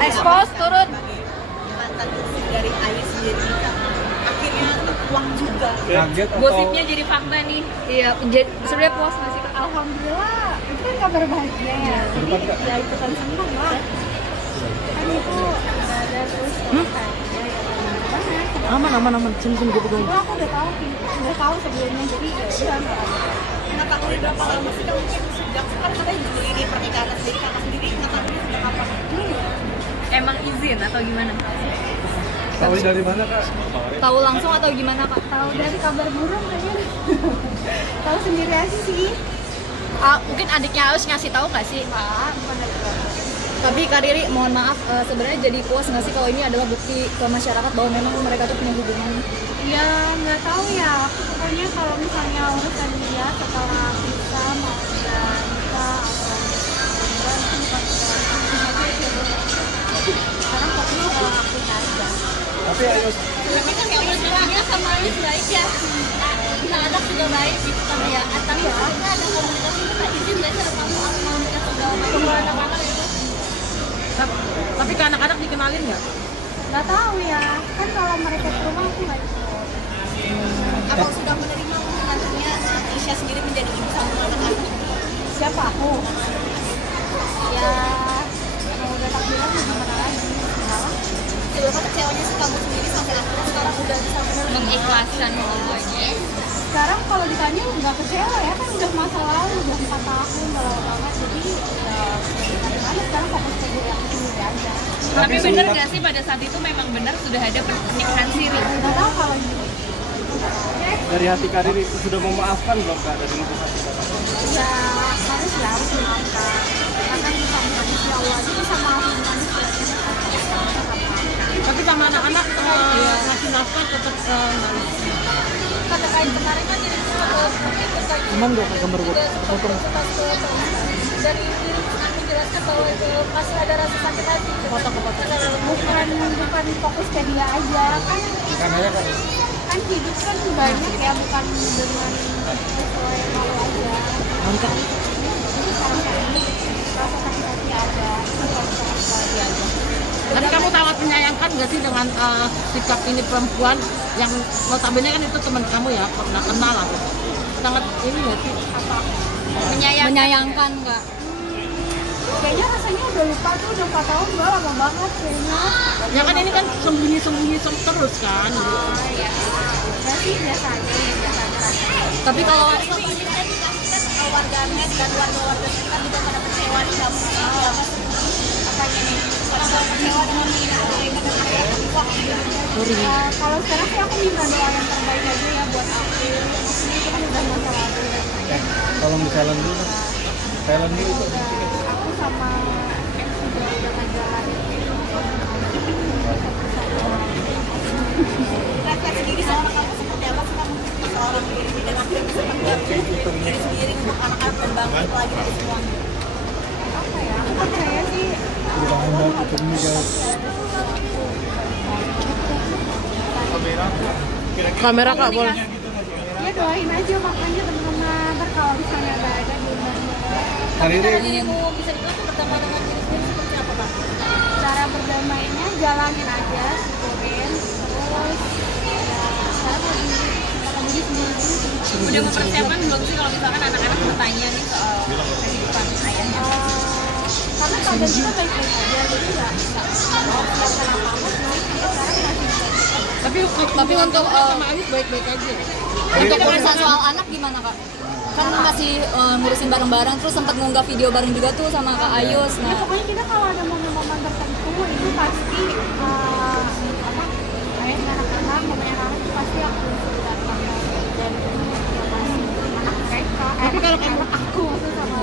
Expose turun. Mantan istri dari Ayu sendiri akhirnya terkuak juga. Kaget atau Gosipnya jadi fakta nih. Iya, sebenarnya puas nggak sih? Alhamdulillah, itu kan kabar bahagia ya. Jadi ya ikutan senang lah. Kan itu ada terus Aman. Sini gue pegang. itu aku udah tahu sebelumnya, jadi ya udah nggak ada. Mengetahui berapa lama sih kamu mungkin sejak kan katanya juga ini pernikahan sendiri kakak sendiri mengetahui sejak kapan? Emang izin atau gimana? tahu dari mana kak? Tahu langsung atau gimana Kak? Tahu dari kabar burung kayaknya. Tahu sendiri aja sih. Mungkin adiknya harus ngasih tahu nggak sih? Bukan dari kabar. Tapi Kak Riri, mohon maaf, sebenarnya jadi puas nggak sih kalau ini adalah bukti ke masyarakat bahwa memang mereka tuh punya hubungan? Ya nggak tahu ya. Pokoknya kalau misalnya urusan dia setelah bisa mau udah nikah atau enggak sekarang fokusnya kalau aku aja. Tapi ayo Tapi kan kayak sebenarnya sama Ayu baik ya. Anak juga baik gitu kan ya. Tapi sebenarnya ada komunikasi itu nggak izin nggak sih ada kamu aku mau nikah segala macam anak-anak itu. Tapi ke anak-anak dikenalin nggak? Nggak tahu ya. Kan kalau mereka ke rumah aku nggak tahu. Apa sudah menerima nantinya Isya sendiri menjadi ibu sama anak-anak? Siapa aku? Ya kalau udah takdirnya mau gimana lagi? Seberapa kecewanya sih kamu sendiri sampai akhirnya sekarang udah bisa menerima? Mengikhlaskan semuanya. Sekarang kalau ditanya nggak kecewa ya, kan udah masa lalu, udah 4 tahun udah lama banget, jadi gimana sekarang fokus ke diri aku sendiri aja. Tapi bener nggak sih pada saat itu memang benar sudah ada pernikahan siri? Nggak tahu kalau gitu. dari hati Kak Riri sudah memaafkan belum kak dari lubuk hati kakak? Ya harus memaafkan. Karena kan sama manusia Allah itu sama manusia. Tapi sama anak-anak ngasih nafkah tetap Kata kain kemarin kan jadi terkait aman gak gambar gue? Potong. dari diri dengan menjelaskan bahwa itu masih ada rasa sakit hati. Potong. Bukan fokus ke dia aja kan. Kameranya kak. Kan hidup kan banyak ya, bukan dengan sesuai mau aja. Mantap. Jadi sekarang ini rasa sakit hati ada, bukan rasa bahagia aja. Tapi kamu sangat menyayangkan nggak sih dengan sikap ini perempuan yang notabene kan itu teman kamu ya, pernah kenal lah. Sangat ini nggak sih? Menyayangkan nggak? Kayaknya rasanya udah lupa tuh, udah 4 tahun udah lama banget kayaknya. Ya kan ini kan sembunyi terus kan. Udah sih biasa aja rasanya. Tapi kalau Ini kan warganet dan warga-warga sekitar juga pada kecewa di kamu. Apa apanya nih? Orang kecewa dengan ini Sorry. Kalau sekarang sih aku minta doa yang terbaik aja ya buat aku. Itu kan udah masa lalu. Tolong di silent dulu. Silent dulu. Aku sama ex juga udah ngejalanin refleksi diri seorang kamu seperti apa sih kamu seorang diri dan akhirnya bisa menggabung diri sendiri untuk anak-anak dan bangkit lagi dari semuanya. apa ya? Aku percaya sih Kamera kak boleh. ya doain aja makanya teman-teman, ntar kalau misalnya nggak ada diundang. Kak Riri Dirimu bisa dibilang berdamai dengan diri sendiri seperti apa kak? Cara berdamainya jalanin aja, syukurin, terus ya sekarang lagi diri sendiri. udah mempersiapkan belum sih kalau misalkan anak-anak bertanya nih soal kehidupan ayahnya? Karena keadaan kita baik-baik aja, jadi nggak mempersiapkan apa-apa sih. Sekarang masih Tapi untuk sama Ayus baik-baik aja. untuk urusan soal anak gimana Kak? Kan masih ngurusin bareng-bareng, terus sempat ngunggah video bareng juga tuh sama Kak Ayus. ya Nah, pokoknya kita kalau ada momen-momen tertentu itu pasti apa ayah dan anak-anak, momen anak itu pasti aku datang dan masih anak mereka. Tapi kalau kamu Aku maksudnya sama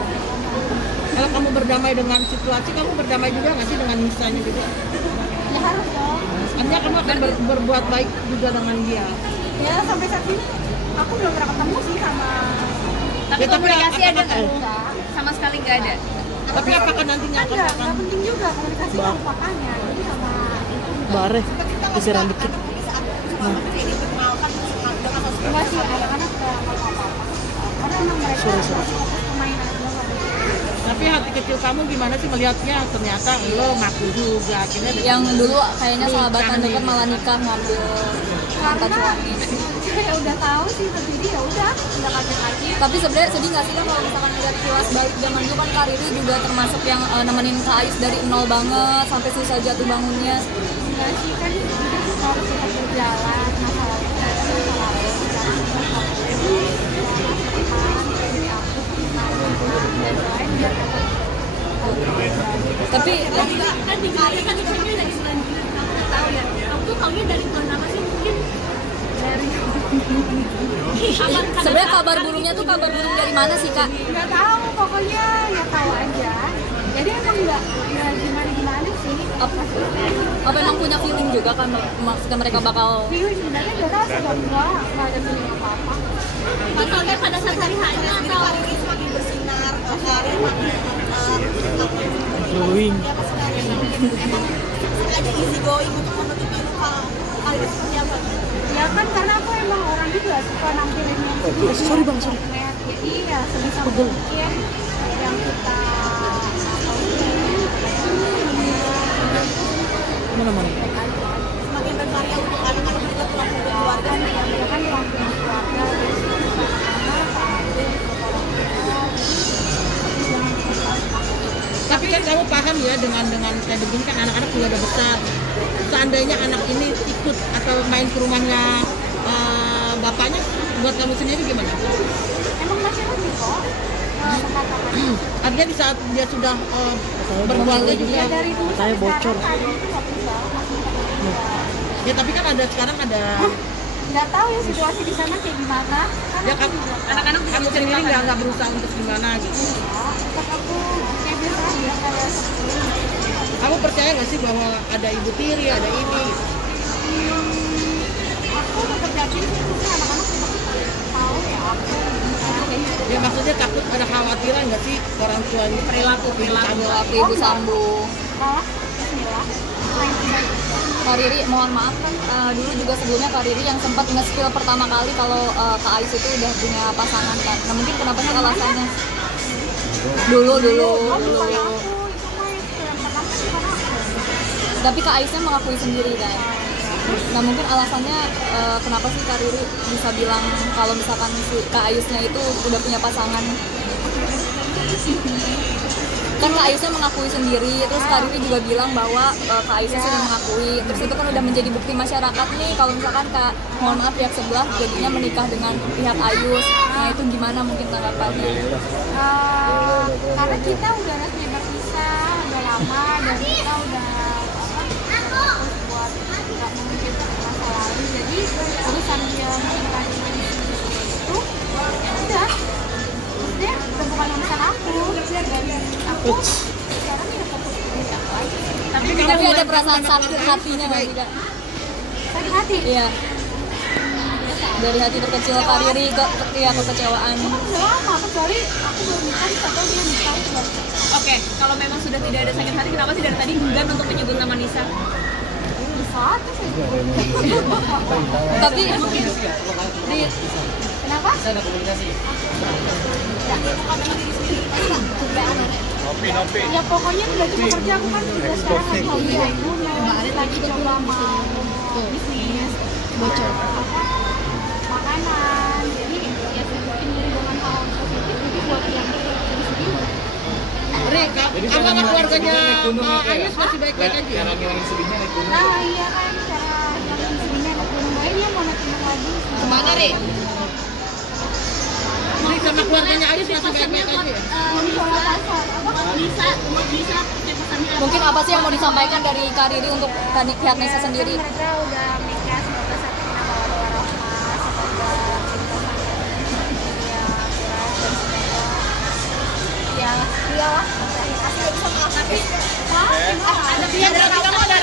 Kalau kamu berdamai dengan situasi, kamu berdamai juga nggak sih dengan Nisanya juga? ya harus dong. Artinya kamu akan berbuat baik juga dengan dia. Ya sampai saat ini aku belum pernah ketemu sih sama. tapi Ya, tapi komunikasi ada nggak? Enggak. Sama sekali nggak ada. Tapi apakah nantinya Ada, nggak penting juga komunikasi sama papanya, jadi sama itu. bare disiram dikit? Enggak sih, anak-anak udah nggak apa-apa. Karena emang mereka fokus ke main aja. Tapi hati kecil kamu gimana sih melihatnya? Ternyata lo ngaku juga akhirnya Yang dulu kayaknya sahabatan deket malah nikah ngambil mantan suami. Ya udah tahu sih terjadi, ya udah nggak kaget lagi. Tapi sebenarnya sedih nggak sih kan kalau misalkan lihat kilas balik zaman dulu kan Kak Riri juga termasuk yang nemenin Kak Ais dari nol banget sampai susah jatuh bangunnya. Enggak sih, kan hidup harus tetap berjalan, masalah itu masalah Tapi kan di Korea kan misalnya dari 9 tahun ya. Kamu tuh taunya dari bulan apa sih? Mungkin dari sebenarnya kabar burungnya tuh kabar burung dari mana sih Kak? nggak tahu, pokoknya ya tahu aja. Jadi emang nggak gimana sih. Apa emang punya feeling juga kan maksudnya mereka bakal Feeling sebenarnya nggak tahu sih, nggak ada feeling apa-apa. Atau pada saat hari hanya atau semakin bersinar, karir makin Glowing. sengaja easy going untuk menutupi luka karir seperti apa? Ya kan karena aku emang orang juga suka nampilin yang Sorry bang, sorry. jadi ya sebisa mungkin yang kita Mana? Semakin berkarya untuk anak-anak juga pulang ke keluarga. ya kan langsung keluarga tapi kan kamu paham ya dengan kayak begini kan anak-anak juga udah besar. Seandainya anak ini ikut atau main ke rumahnya bapaknya, buat kamu sendiri gimana? emang masih lebih kok mengatakan Artinya di saat dia sudah berkeluarga juga. ya dari dulu Saya sampai bocor. sekarang tadi itu nggak bisa Ya tapi kan sekarang ada nggak tahu ya situasi di sana kayak gimana kan ya aku kamu juga anak-anak kamu sendiri nggak berusaha untuk gimana gitu. tetap aku kayak biasa aja kayak Kamu percaya nggak sih bahwa ada ibu tiri, ada ini? aku tetap yakin sih mungkin anak-anak tetap tahu ya aku kayak gitu. Ya maksudnya takut ada khawatiran nggak sih orang tuanya perilaku ibu sambung. Malah Bismillah Kak Riri, mohon maaf kan dulu juga sebelumnya Kak Riri yang sempat nge-spill pertama kali kalau Kak Ais itu udah punya pasangan kan. Nah mungkin kenapa sih alasannya? Dulu. bukan aku itu mah yang pertama bukan aku. Tapi Kak Aisnya mengakui sendiri kan. Nah mungkin alasannya kenapa sih Kak Riri bisa bilang kalau misalkan si Kak Aisnya itu udah punya pasangan? Kan Kak Aisnya mengakui sendiri, terus Kak Riri juga bilang bahwa Kak Aisnya sudah mengakui. Terus itu kan udah menjadi bukti masyarakat nih kalau misalkan Kak, mohon maaf pihak sebelah jadinya menikah dengan pihak Ayus. Nah itu gimana mungkin tanggapannya? Karena kita udah resmi berpisah udah lama dan kita udah fokus buat nggak memikirkan masa lalu, jadi urusan dia menikah dengan itu udah maksudnya udah bukan urusan aku dan aku sekarang ya fokus ke diri aku aja. Tapi ada perasaan sakit hatinya nggak sih Kak? Sakit hati Iya. Dari hati terkecil Kak Riri ke kekecewaan. kan udah lama, kecuali aku baru nikah atau dia nikah itu baru Oke, kalau memang sudah tidak ada sakit hati, kenapa sih dari tadi enggan untuk menyebut nama Nisa? bisa aja sih. Tapi Kenapa? Ya pokoknya udah cuma kerja, aku kan udah sekarang lagi hobi aku lagi coba mau bisnis bocor makanan, jadi ya sibukin diri dengan hal positif, jadi buat yang sedih-sedih. Ri, kamu sama keluarganya Ayus masih baik-baik aja? Cara ngilangin sedihnya naik gunung. Nah iya kan cara yang sedihnya naik gunung, dia mau naik gunung lagi. Kemana Ri? Ri sama keluarganya Ayus masih baik-baik aja ya? Di Kuala Pasar. Nisa punya pesannya apa? mungkin apa sih yang mau disampaikan dari Kak Riri untuk pihak Nisa sendiri? Mereka udah menikah, semoga satu nama warahmah, semoga cinta sampai ya iyalah. Asli bisa maafkan. Ada kamu ada